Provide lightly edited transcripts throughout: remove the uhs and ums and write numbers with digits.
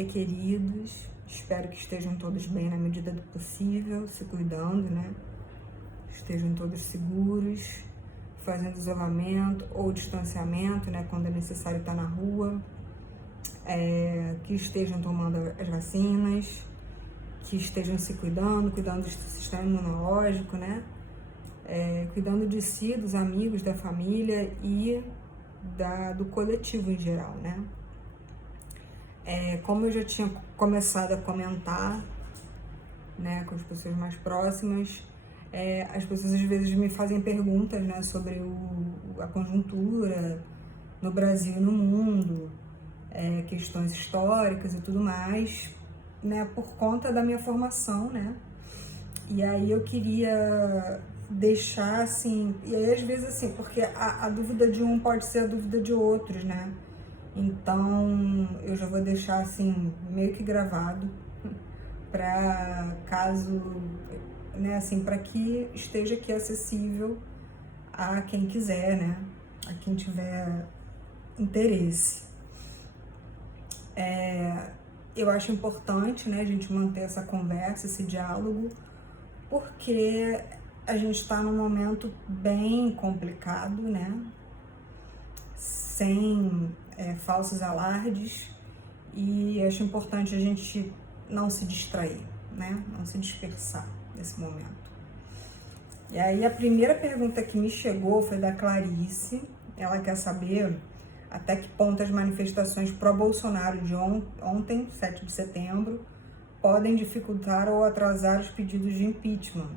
Oi, queridos. Espero que estejam todos bem na medida do possível, se cuidando, né? Estejam todos seguros, fazendo isolamento ou distanciamento, né? Quando é necessário estar na rua. Que estejam tomando as vacinas, que estejam se cuidando do sistema imunológico, né? Cuidando de si, dos amigos, da família e do coletivo em geral, né? Como eu já tinha começado a comentar, né, com as pessoas mais próximas, as pessoas às vezes me fazem perguntas, né, sobre a conjuntura no Brasil e no mundo, questões históricas e tudo mais, né, por conta da minha formação, né? E aí eu queria deixar assim, e aí às vezes assim, porque a dúvida de um pode ser a dúvida de outros, né? Então eu já vou deixar assim, meio que gravado, para caso, né, assim, para que esteja aqui acessível a quem quiser, né? A quem tiver interesse. Eu acho importante, né, a gente manter essa conversa, esse diálogo, porque a gente está num momento bem complicado, né? Sem falsos alardes, e acho importante a gente não se distrair, né? Não se dispersar nesse momento. E aí a primeira pergunta que me chegou foi da Clarice. Ela quer saber até que ponto as manifestações pró-Bolsonaro de ontem, 7 de setembro, podem dificultar ou atrasar os pedidos de impeachment.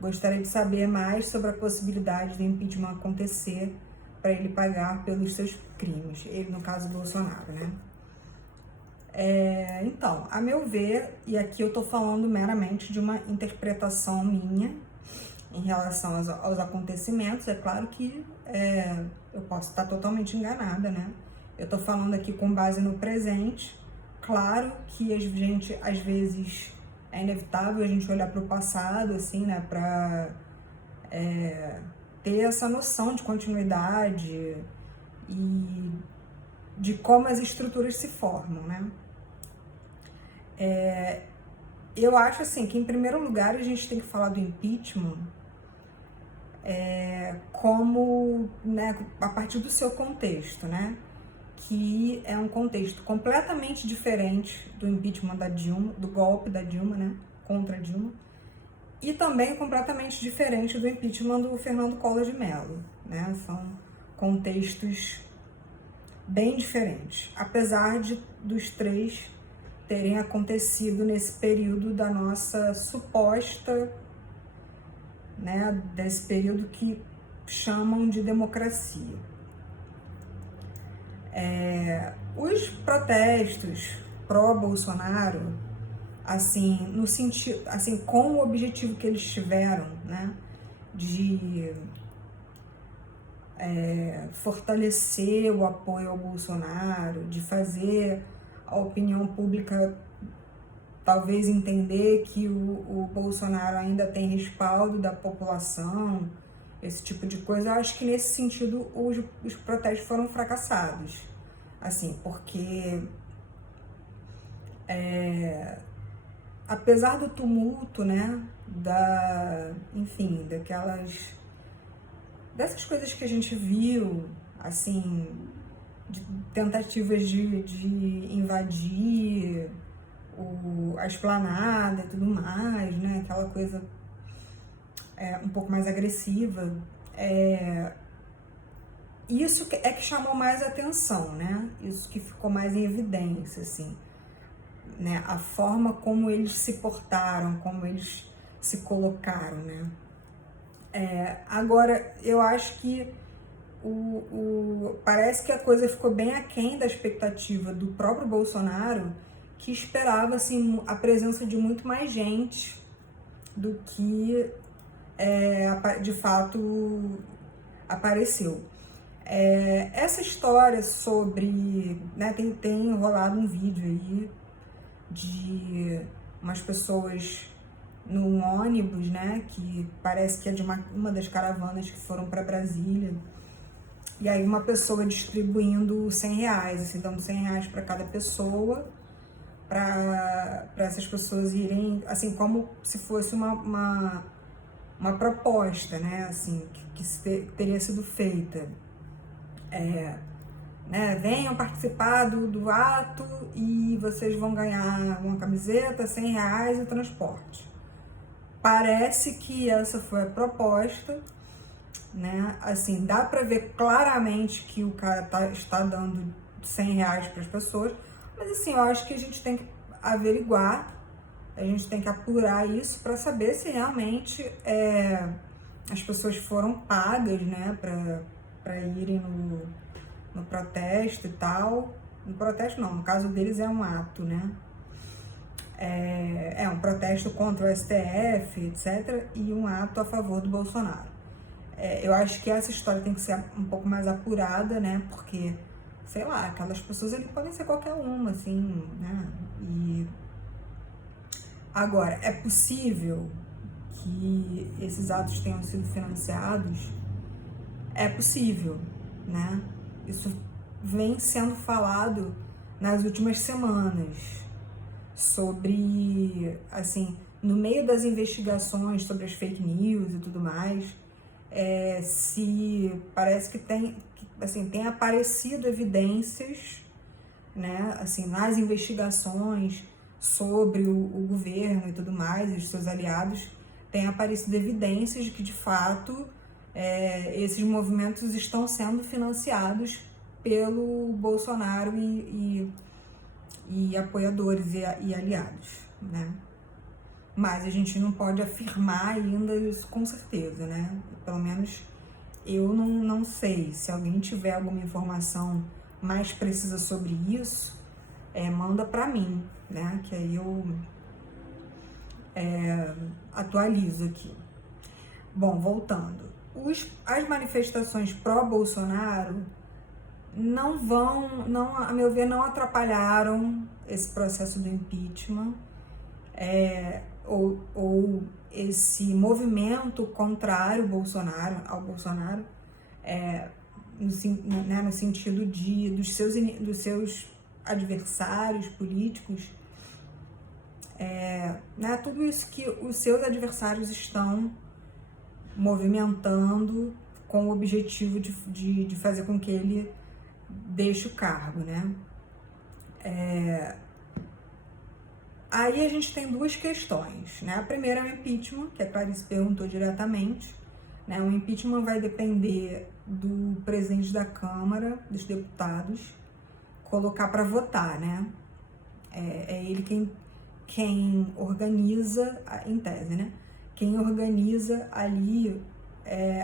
Gostaria de saber mais sobre a possibilidade do impeachment acontecer para ele pagar pelos seus crimes. Ele, no caso, Bolsonaro, né? Então, a meu ver, e aqui eu tô falando meramente de uma interpretação minha em relação aos acontecimentos, é claro que eu posso estar totalmente enganada, né? Eu tô falando aqui com base no presente. Claro que a gente, às vezes, é inevitável a gente olhar para o passado, assim, né, para ter essa noção de continuidade e de como as estruturas se formam, né? Eu acho, assim, que em primeiro lugar a gente tem que falar do impeachment como, né, a partir do seu contexto, né? Que é um contexto completamente diferente do impeachment da Dilma, do golpe da Dilma, né, contra a Dilma, e também completamente diferente do impeachment do Fernando Collor de Mello, né? São contextos bem diferentes, apesar dos três terem acontecido nesse período da nossa suposta, né, desse período que chamam de democracia. Os protestos pró-Bolsonaro, assim, no sentido, assim, com o objetivo que eles tiveram, né, de fortalecer o apoio ao Bolsonaro, de fazer a opinião pública talvez entender que o Bolsonaro ainda tem respaldo da população, esse tipo de coisa. Eu acho que nesse sentido os protestos foram fracassados, assim, porque apesar do tumulto, né, enfim, dessas coisas que a gente viu, assim, de tentativas de invadir a esplanada e tudo mais, né, aquela coisa um pouco mais agressiva, isso que chamou mais atenção, né, isso que ficou mais em evidência, assim, né, a forma como eles se portaram, como eles se colocaram, né. Agora, eu acho que parece que a coisa ficou bem aquém da expectativa do próprio Bolsonaro, que esperava, assim, a presença de muito mais gente do que de fato apareceu. Essa história sobre, né, tem rolado um vídeo aí de umas pessoas num ônibus, né, que parece que é de uma das caravanas que foram para Brasília, e aí uma pessoa distribuindo R$100, assim, dando R$100 para cada pessoa, para essas pessoas irem, assim, como se fosse uma proposta, né, assim, que teria sido feita. Né, venham participar do ato e vocês vão ganhar uma camiseta, R$100 e o transporte. Parece que essa foi a proposta, né? Assim, dá para ver claramente que o cara está dando R$100 para as pessoas, mas assim, eu acho que a gente tem que averiguar, a gente tem que apurar isso para saber se realmente as pessoas foram pagas, né, para irem no protesto e tal. No protesto não, no caso deles é um ato, né? É um protesto contra o STF, etc., e um ato a favor do Bolsonaro. Eu acho que essa história tem que ser um pouco mais apurada, né? Porque, sei lá, aquelas pessoas ali podem ser qualquer uma, assim, né? E agora, é possível que esses atos tenham sido financiados? É possível, né? Isso vem sendo falado nas últimas semanas sobre, assim, no meio das investigações sobre as fake news e tudo mais, se parece que tem aparecido evidências, né, assim, nas investigações sobre o governo e tudo mais, e os seus aliados, tem aparecido evidências de que, de fato, esses movimentos estão sendo financiados pelo Bolsonaro e apoiadores e aliados, né? Mas a gente não pode afirmar ainda isso com certeza, né? Pelo menos eu não sei. Se alguém tiver alguma informação mais precisa sobre isso, manda para mim, né? Que aí eu atualizo aqui. Bom, voltando. As manifestações pró-Bolsonaro a meu ver, não atrapalharam esse processo do impeachment, ou esse movimento contrário ao Bolsonaro, no sentido dos seus adversários políticos, né, tudo isso que os seus adversários estão movimentando com o objetivo de fazer com que ele deixe o cargo, né? Aí a gente tem duas questões, né? A primeira é o impeachment, que a Clarice perguntou diretamente, né? O impeachment vai depender do presidente da Câmara, dos deputados, colocar para votar, né? É ele quem organiza, em tese, né? Quem organiza ali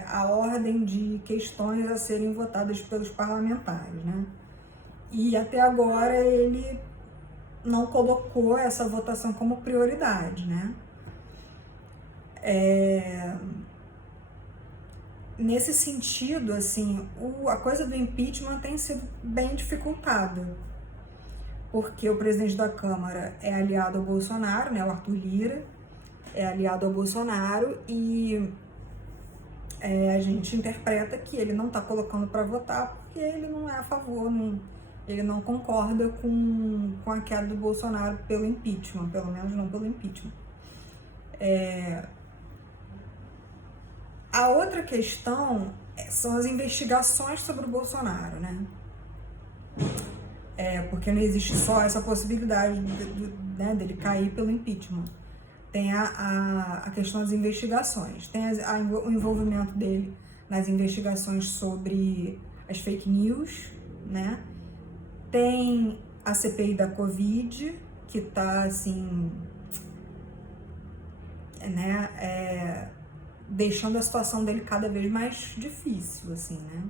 a ordem de questões a serem votadas pelos parlamentares, né? E até agora ele não colocou essa votação como prioridade, né? Nesse sentido, assim, a coisa do impeachment tem sido bem dificultada, porque o presidente da Câmara é aliado ao Bolsonaro, né? O Arthur Lira é aliado ao Bolsonaro e a gente interpreta que ele não está colocando para votar porque ele não é a favor, ele não concorda com a queda do Bolsonaro pelo impeachment, pelo menos não pelo impeachment. A outra questão são as investigações sobre o Bolsonaro, né? Porque não existe só essa possibilidade né, dele cair pelo impeachment. Tem a questão das investigações, tem o envolvimento dele nas investigações sobre as fake news, né? Tem a CPI da Covid, que está, assim, né, deixando a situação dele cada vez mais difícil, assim, né?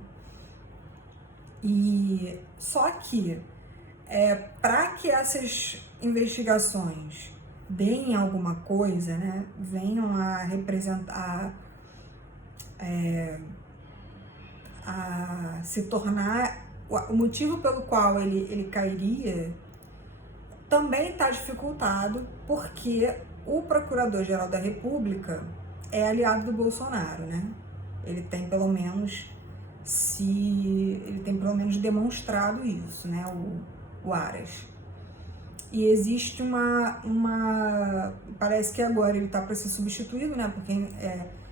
E só que, para que essas investigações deem alguma coisa, né, venham a representar, a se tornar o motivo pelo qual ele cairia, também está dificultado porque o Procurador-Geral da República é aliado do Bolsonaro, né? Ele tem pelo menos demonstrado isso, né? O Aras. E existe parece que agora ele está para ser substituído, né? Porque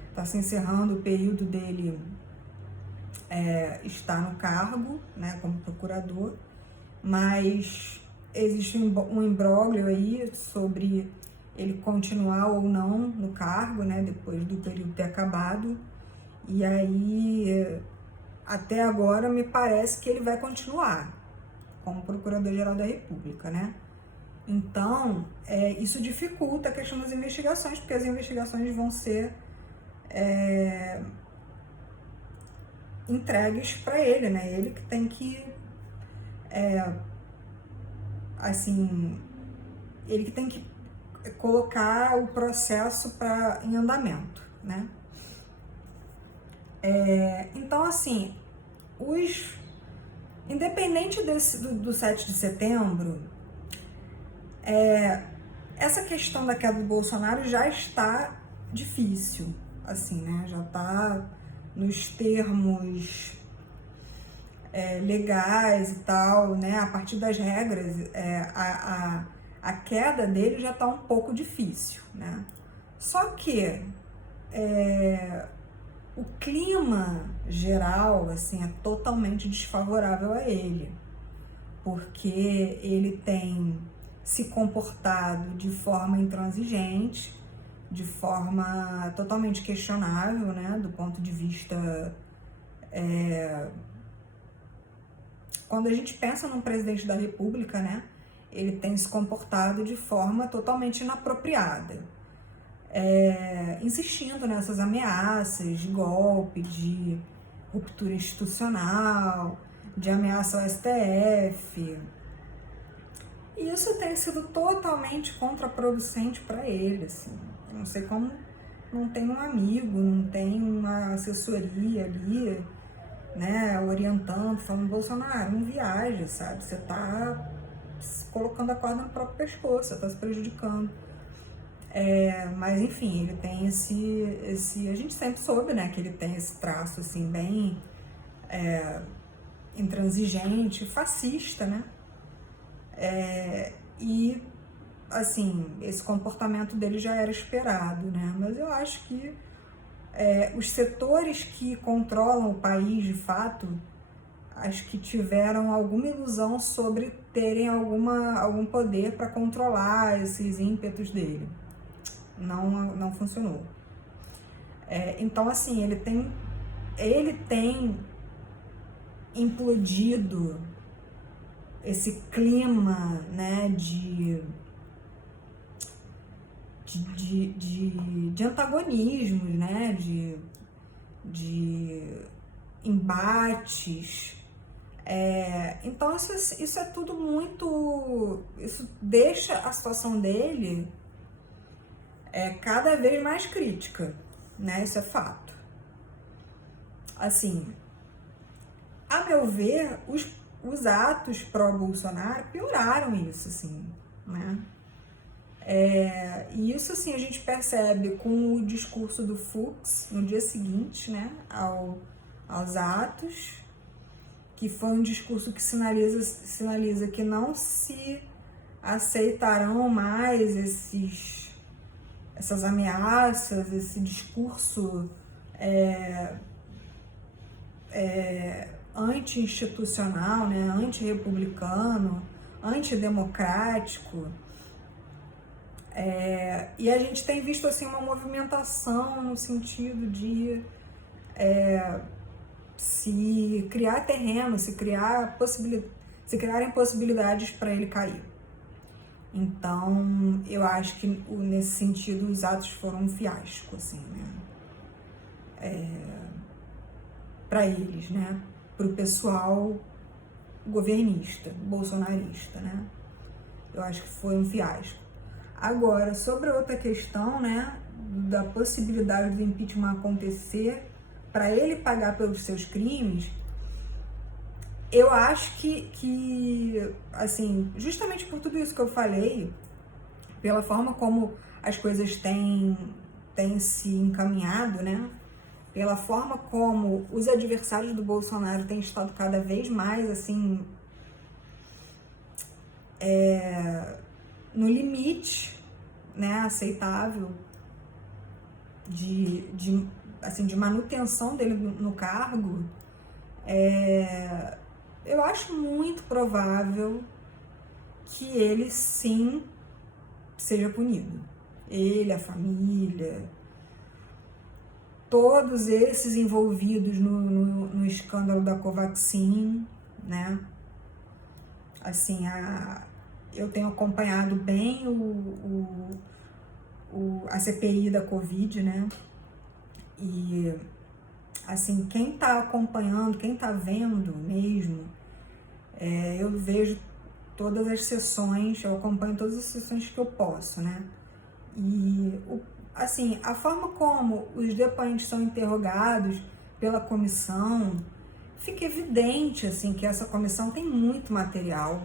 está se encerrando o período dele estar no cargo, né? Como procurador, mas existe um imbróglio aí sobre ele continuar ou não no cargo, né? Depois do período ter acabado. E aí, até agora, me parece que ele vai continuar como Procurador-Geral da República, né? Então, isso dificulta a questão das investigações, porque as investigações vão ser entregues para ele, né? Ele que tem que, ele que tem que colocar o processo em andamento, né? Então, assim, independente do 7 de setembro, essa questão da queda do Bolsonaro já está difícil, assim, né? Já está nos termos legais e tal, né? A partir das regras, a queda dele já está um pouco difícil, né? Só que o clima geral, assim, é totalmente desfavorável a ele, porque ele tem se comportado de forma intransigente, de forma totalmente questionável, né, do ponto de vista... Quando a gente pensa num presidente da República, né, ele tem se comportado de forma totalmente inapropriada, insistindo nessas ameaças de golpe, de ruptura institucional, de ameaça ao STF. E isso tem sido totalmente contraproducente para ele, assim. Eu não sei como não tem um amigo, não tem uma assessoria ali, né, orientando, falando: Bolsonaro, não viaja, sabe? Você tá colocando a corda no próprio pescoço, você tá se prejudicando. Mas enfim, ele tem a gente sempre soube, né, que ele tem esse traço, assim, bem intransigente, fascista, né? E, assim, esse comportamento dele já era esperado, né? Mas eu acho que os setores que controlam o país, de fato, acho que tiveram alguma ilusão sobre terem algum poder para controlar esses ímpetos dele. Não funcionou. Então, assim, ele tem implodido esse clima, né, de antagonismos, né, de embates. Então isso é tudo muito... Isso deixa a situação dele cada vez mais crítica, né? Isso é fato. Assim, a meu ver, os atos pró-Bolsonaro pioraram isso, assim, né? E isso, assim, a gente percebe com o discurso do Fux no dia seguinte, né, aos atos, que foi um discurso que sinaliza que não se aceitarão mais essas ameaças, esse discurso anti-institucional, né, anti-republicano, antidemocrático. E a gente tem visto, assim, uma movimentação no sentido de se criar terreno, se criarem possibilidades para ele cair. Então, eu acho que nesse sentido os atos foram um fiasco, assim, né? Para eles, né? Para o pessoal governista, bolsonarista, né? Eu acho que foi um fiasco. Agora, sobre outra questão, né, da possibilidade do impeachment acontecer para ele pagar pelos seus crimes, eu acho que, assim, justamente por tudo isso que eu falei, pela forma como as coisas têm se encaminhado, né, pela forma como os adversários do Bolsonaro têm estado cada vez mais, assim, no limite, né, aceitável de manutenção dele no cargo, eu acho muito provável que ele sim seja punido. Ele, a família, todos esses envolvidos no escândalo da Covaxin, né? Assim, eu tenho acompanhado bem a CPI da Covid, né? E, assim, quem tá acompanhando, quem tá vendo mesmo, eu vejo todas as sessões, eu acompanho todas as sessões que eu posso, né? E, assim, a forma como os depoentes são interrogados pela comissão, fica evidente, assim, que essa comissão tem muito material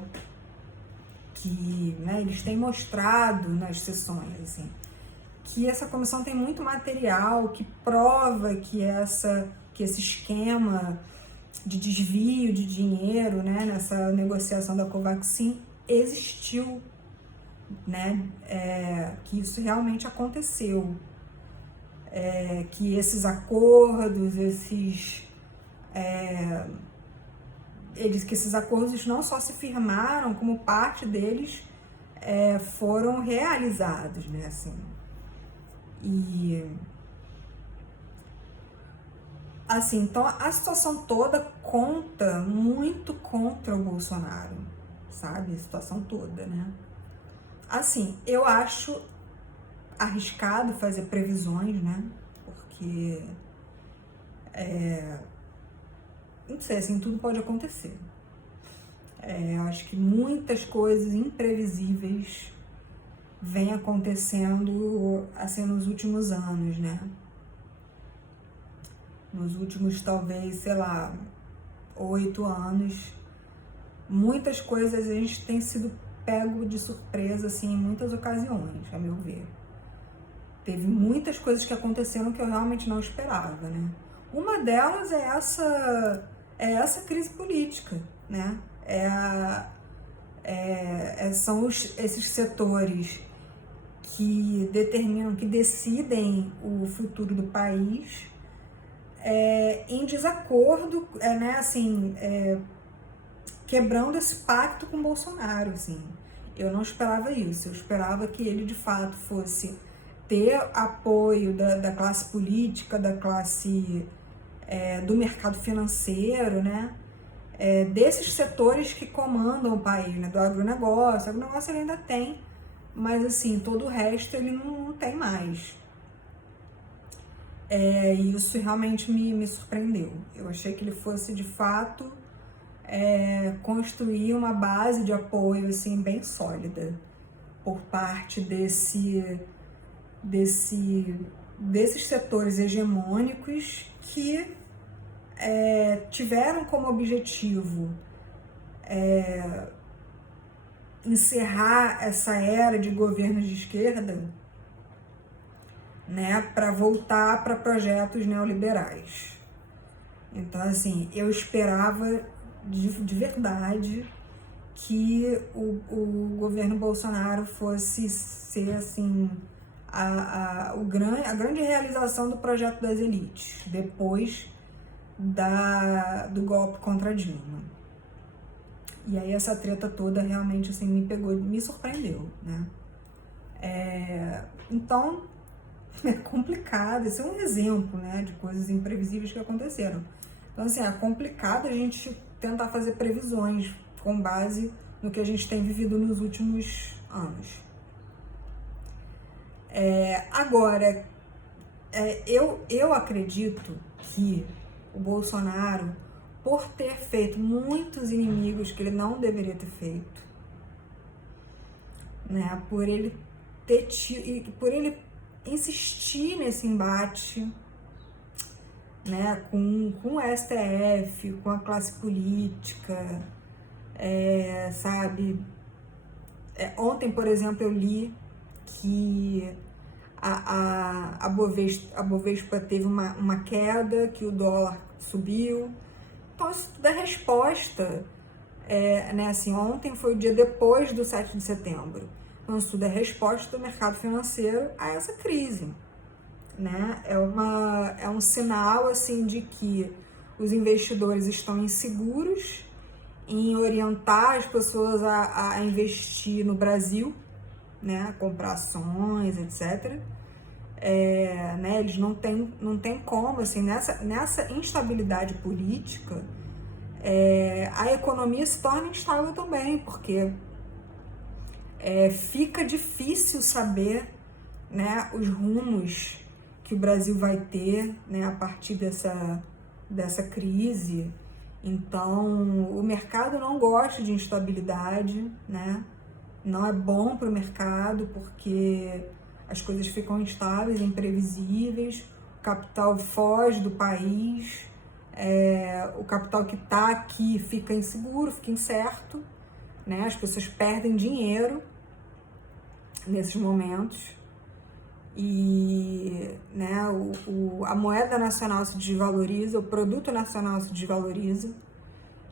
que, né, eles têm mostrado nas sessões, assim, que essa comissão tem muito material que prova que esse esquema de desvio de dinheiro, né, nessa negociação da Covaxin existiu, né, que isso realmente aconteceu, que esses acordos, que esses acordos não só se firmaram, como parte deles foram realizados, né, assim. E, assim, então a situação toda conta muito contra o Bolsonaro, sabe? A situação toda, né? Assim, eu acho arriscado fazer previsões, né? Porque, não sei, assim, tudo pode acontecer. Eu acho que muitas coisas imprevisíveis vêm acontecendo, assim, nos últimos anos, né? Nos últimos, talvez, sei lá, 8 anos, muitas coisas a gente tem sido pego de surpresa, assim, em muitas ocasiões, a meu ver. Teve muitas coisas que aconteceram que eu realmente não esperava, né? Uma delas é essa crise política, né? São esses setores que determinam, que decidem o futuro do país, em desacordo, né, assim, quebrando esse pacto com Bolsonaro, assim. Eu não esperava isso, eu esperava que ele, de fato, fosse ter apoio da classe política, da classe do mercado financeiro, né, desses setores que comandam o país, né, do agronegócio. O agronegócio ele ainda tem, mas, assim, todo o resto ele não tem mais. E isso realmente me surpreendeu. Eu achei que ele fosse, de fato, construir uma base de apoio, assim, bem sólida por parte desses setores hegemônicos que tiveram como objetivo encerrar essa era de governos de esquerda, né, para voltar para projetos neoliberais. Então, assim, eu esperava de verdade que o governo Bolsonaro fosse ser, assim, a grande realização do projeto das elites, depois do golpe contra Dilma. E aí essa treta toda realmente, assim, me surpreendeu, né? Então, é complicado, esse é um exemplo, né, de coisas imprevisíveis que aconteceram. Então, assim, é complicado a gente tentar fazer previsões com base no que a gente tem vivido nos últimos anos. Agora, eu acredito que o Bolsonaro, por ter feito muitos inimigos que ele não deveria ter feito, né, por ele insistir nesse embate, né, com o STF, com a classe política, sabe? Ontem, por exemplo, eu li que a Bovespa teve uma queda, que o dólar subiu. Então, isso tudo é resposta, né? Assim, ontem foi o dia depois do 7 de setembro. Então, isso tudo é resposta do mercado financeiro a essa crise, né? É um sinal, assim, de que os investidores estão inseguros em orientar as pessoas a investir no Brasil, né? Comprar ações, etc. Né? Eles não têm como, assim, nessa instabilidade política, a economia se torna instável também, porque fica difícil saber, né, os rumos que o Brasil vai ter, né, a partir dessa crise. Então, o mercado não gosta de instabilidade, né? Não é bom para o mercado porque as coisas ficam instáveis, imprevisíveis, o capital foge do país, o capital que está aqui fica inseguro, fica incerto, né? As pessoas perdem dinheiro nesses momentos e, né, a moeda nacional se desvaloriza, o produto nacional se desvaloriza,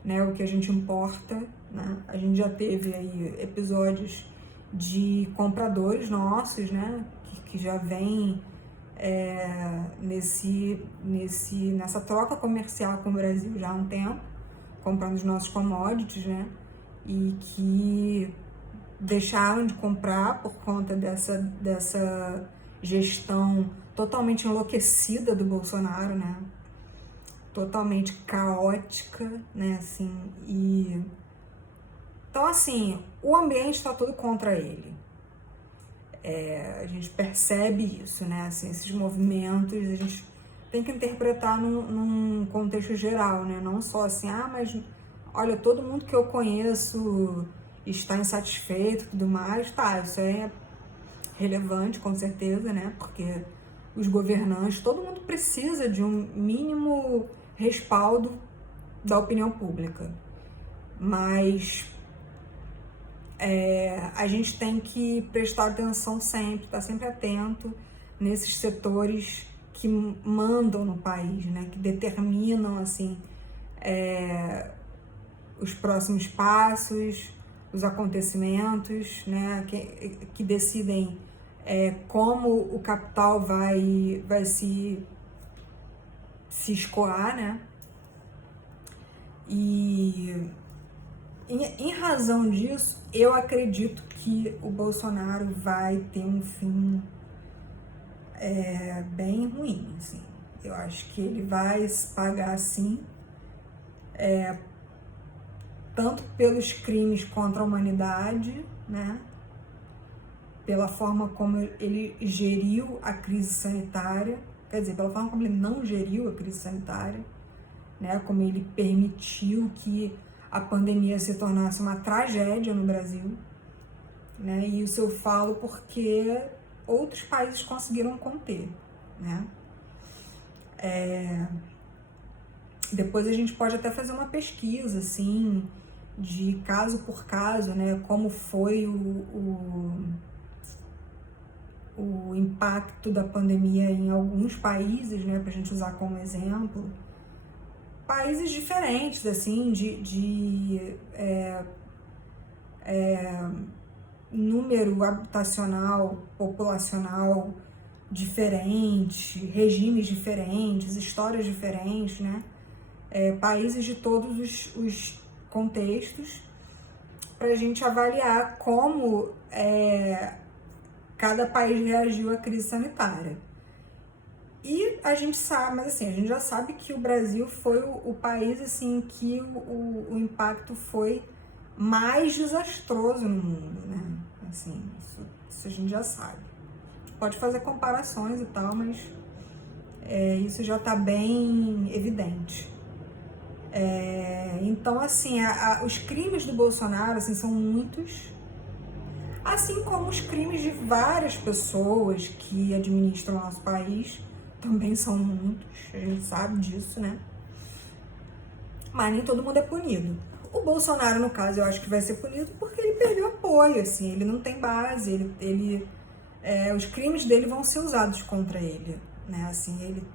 né, o que a gente importa, né? A gente já teve aí episódios de compradores nossos, né, que já vem nessa troca comercial com o Brasil já há um tempo, comprando os nossos commodities, né, e que deixaram de comprar por conta dessa gestão totalmente enlouquecida do Bolsonaro, né? Totalmente caótica, né? Assim, então, assim, o ambiente está todo contra ele. A gente percebe isso, né? Assim, esses movimentos, a gente tem que interpretar num contexto geral, né? Não só assim, mas olha, todo mundo que eu conheço está insatisfeito e tudo mais, tá, isso é relevante, com certeza, né? Porque os governantes, todo mundo precisa de um mínimo respaldo da opinião pública. Mas a gente tem que prestar atenção sempre, estar sempre atento nesses setores que mandam no país, né? Que determinam, assim, os próximos passos, os acontecimentos, né, que decidem como o capital vai se escoar, né? E em razão disso, eu acredito que o Bolsonaro vai ter um fim bem ruim, assim. Eu acho que ele vai pagar, sim, tanto pelos crimes contra a humanidade, né? Pela forma como ele geriu a crise sanitária, quer dizer, pela forma como ele não geriu a crise sanitária, né? Como ele permitiu que a pandemia se tornasse uma tragédia no Brasil, né? E isso eu falo porque outros países conseguiram conter, né? Depois a gente pode até fazer uma pesquisa, assim, de caso por caso, né? Como foi o impacto da pandemia em alguns países, né? Pra gente usar como exemplo. Países diferentes, assim, de número habitacional, populacional diferente, regimes diferentes, histórias diferentes, né? Países de todos os contextos, para a gente avaliar como cada país reagiu à crise sanitária. E a gente sabe, mas assim, a gente já sabe que o Brasil foi o país assim que o impacto foi mais desastroso no mundo, né? Assim, isso a gente já sabe. A gente pode fazer comparações e tal, mas isso já está bem evidente. Então, assim, os crimes do Bolsonaro, assim, são muitos, assim como os crimes de várias pessoas que administram o nosso país também são muitos, a gente sabe disso, né? Mas nem todo mundo é punido. O Bolsonaro, no caso, eu acho que vai ser punido porque ele perdeu apoio, assim, ele não tem base, os crimes dele vão ser usados contra ele, né? Assim,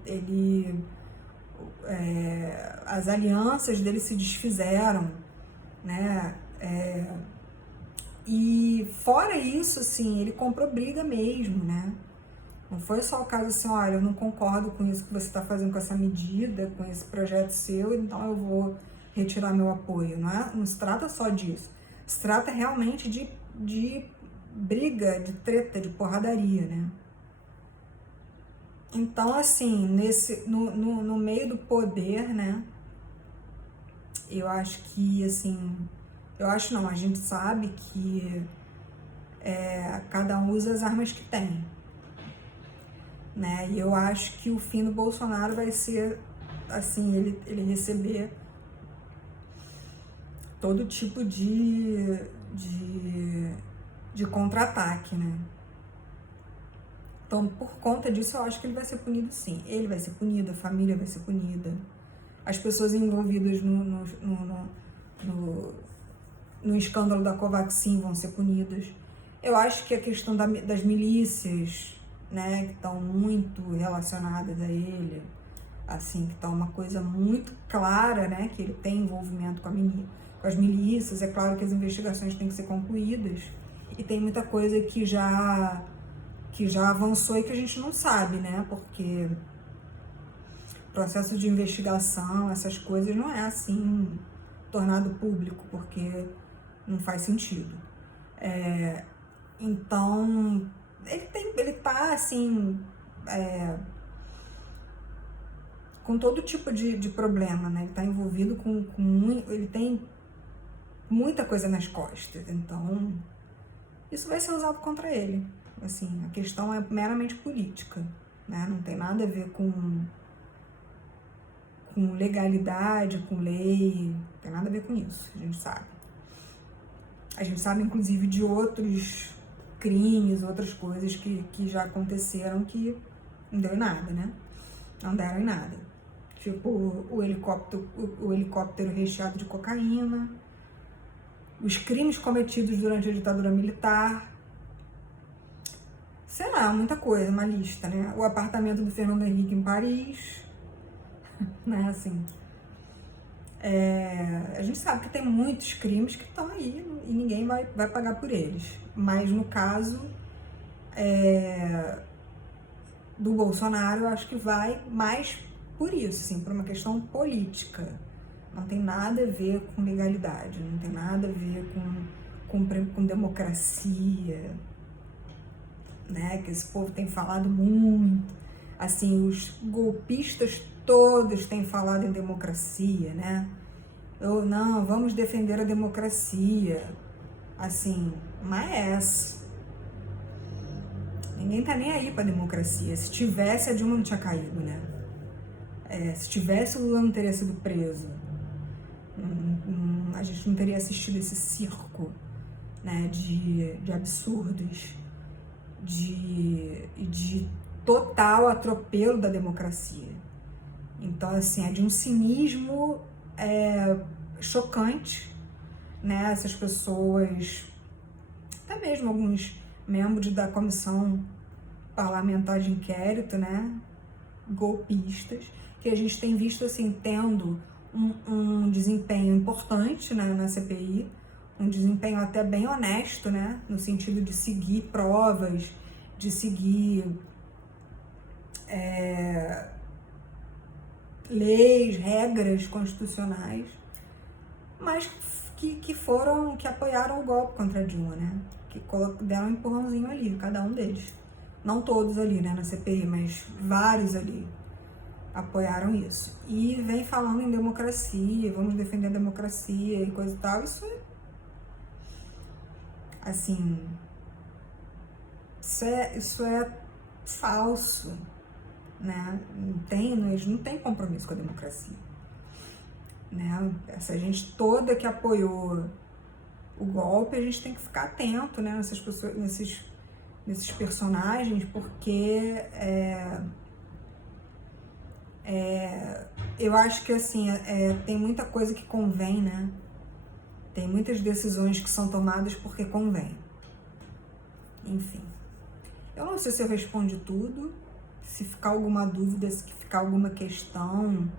as alianças dele se desfizeram, né? E fora isso, assim, ele comprou briga mesmo, né? Não foi só o caso assim, olha, eu não concordo com isso que você está fazendo com essa medida, com esse projeto seu, então eu vou retirar meu apoio. Não se trata só disso. Se trata realmente de briga, de treta, de porradaria, né? Então, assim, no meio do poder, né? Eu acho que, assim, eu acho não, a gente sabe que cada um usa as armas que tem, né? E eu acho que o fim do Bolsonaro vai ser, assim, ele receber todo tipo de contra-ataque, né? Então, por conta disso, eu acho que ele vai ser punido sim. Ele vai ser punido, a família vai ser punida. As pessoas envolvidas no escândalo da Covaxin vão ser punidas. Eu acho que a questão das milícias, né, que estão muito relacionadas a ele, assim, que está uma coisa muito clara, né, que ele tem envolvimento com as milícias. É claro que as investigações têm que ser concluídas e tem muita coisa que já avançou e que a gente não sabe, né, porque processo de investigação, essas coisas não é assim tornado público, porque não faz sentido. Então, ele tá assim, com todo tipo de problema, né? Ele tá envolvido ele tem muita coisa nas costas, então isso vai ser usado contra ele. Assim, a questão é meramente política, né? Não tem nada a ver com legalidade, com lei, não tem nada a ver com isso, a gente sabe. A gente sabe, inclusive, de outros crimes, outras coisas que já aconteceram que não deu em nada, né? Não deram em nada. Tipo, o helicóptero recheado de cocaína, os crimes cometidos durante a ditadura militar, sei lá, muita coisa, uma lista, né? O apartamento do Fernando Henrique em Paris, né, assim. A gente sabe que tem muitos crimes que estão aí e ninguém vai pagar por eles. Mas no caso do Bolsonaro, eu acho que vai mais por isso, assim, por uma questão política. Não tem nada a ver com legalidade, não tem nada a ver com democracia, né? Que esse povo tem falado muito. Assim, os golpistas todos têm falado em democracia, né? Não, vamos defender a democracia. Assim, mas ninguém tá nem aí pra democracia. Se tivesse, a Dilma não tinha caído, né? Se tivesse, o Lula não teria sido preso. A gente não teria assistido esse circo, né, de absurdos, de total atropelo da democracia. Então, assim, é de um cinismo chocante, né? Essas pessoas, até mesmo alguns membros da comissão parlamentar de inquérito, né? Golpistas, que a gente tem visto, assim, tendo um desempenho importante, né, na CPI, um desempenho até bem honesto, né, no sentido de seguir provas, de seguir leis, regras constitucionais, mas que apoiaram o golpe contra a Dilma, né, que deram um empurrãozinho ali, cada um deles. Não todos ali, né, na CPI, mas vários ali apoiaram isso. E vem falando em democracia, vamos defender a democracia e coisa e tal. Isso assim, isso é falso, né? Eles não têm compromisso com a democracia, né? Essa gente toda que apoiou o golpe, a gente tem que ficar atento, né, nessas pessoas, nesses personagens, porque eu acho que assim, tem muita coisa que convém, né? Tem muitas decisões que são tomadas porque convém. Enfim. Eu não sei se eu respondi tudo. Se ficar alguma dúvida, se ficar alguma questão,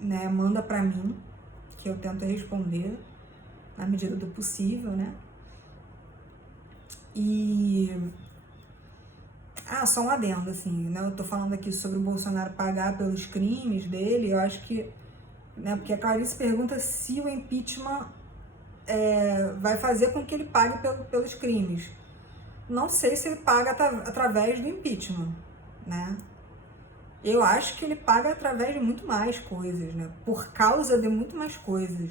né, manda pra mim, que eu tento responder. na medida do possível, né? E... só um adendo, assim, né? Eu tô falando aqui sobre o Bolsonaro pagar pelos crimes dele, eu acho que, né, porque a Clarice pergunta se o impeachment vai fazer com que ele pague pelos crimes. Não sei se ele paga através do impeachment, né? Eu acho que ele paga através de muito mais coisas, né? Por causa de muito mais coisas.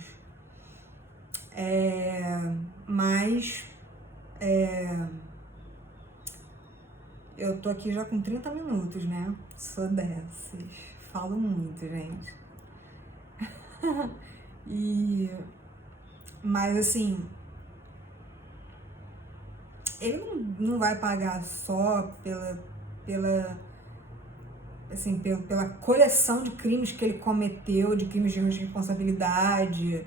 Mas eu tô aqui já com 30 minutos, né? Sou dessas. Falo muito, gente. Mas assim, ele não vai pagar só pela coleção de crimes que ele cometeu, de crimes de responsabilidade,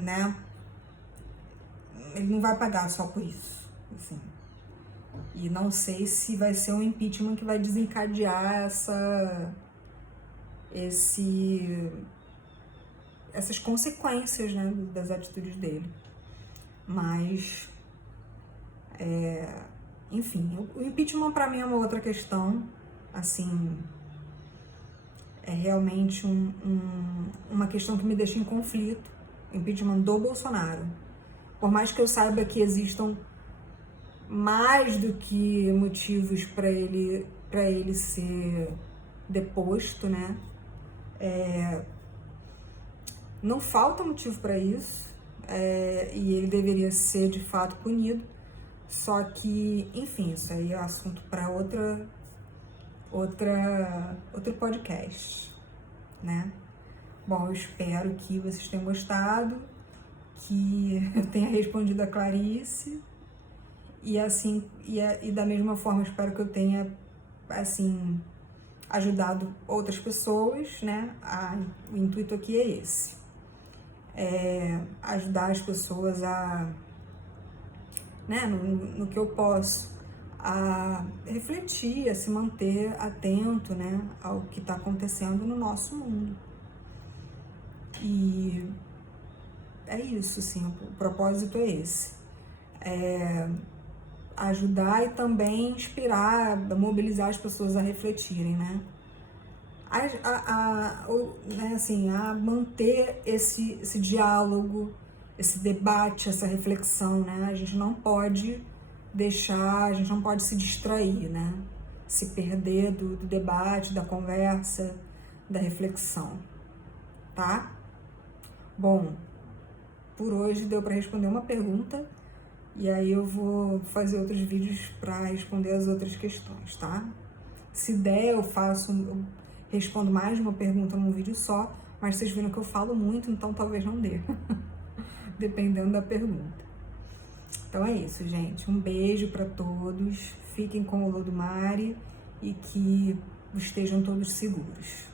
né? Ele não vai pagar só por isso, assim. E não sei se vai ser um impeachment que vai desencadear essas consequências, né, das atitudes dele. Mas, enfim, o impeachment para mim é uma outra questão, assim, é realmente uma questão que me deixa em conflito, o impeachment do Bolsonaro. Por mais que eu saiba que existam mais do que motivos para ele ser deposto, né? Não falta motivo para isso, e ele deveria ser de fato punido. Só que, enfim, isso aí é assunto para outro podcast, né? Bom, eu espero que vocês tenham gostado, que eu tenha respondido a Clarice. E assim, e da mesma forma, espero que eu tenha, assim, ajudado outras pessoas, né? O intuito aqui é esse. Ajudar as pessoas né, no que eu posso, a refletir, a se manter atento, né, ao que está acontecendo no nosso mundo. E é isso, assim, o propósito é esse. Ajudar e também inspirar, mobilizar as pessoas a refletirem, né? A manter esse diálogo, esse debate, essa reflexão, né? A gente não pode a gente não pode se distrair, né? Se perder do debate, da conversa, da reflexão, tá? Bom, por hoje deu para responder uma pergunta. E aí eu vou fazer outros vídeos para responder as outras questões, tá? Se der, eu respondo mais de uma pergunta num vídeo só, mas vocês viram que eu falo muito, então talvez não dê, dependendo da pergunta. Então é isso, gente. Um beijo para todos, fiquem com o Lodumare e que estejam todos seguros.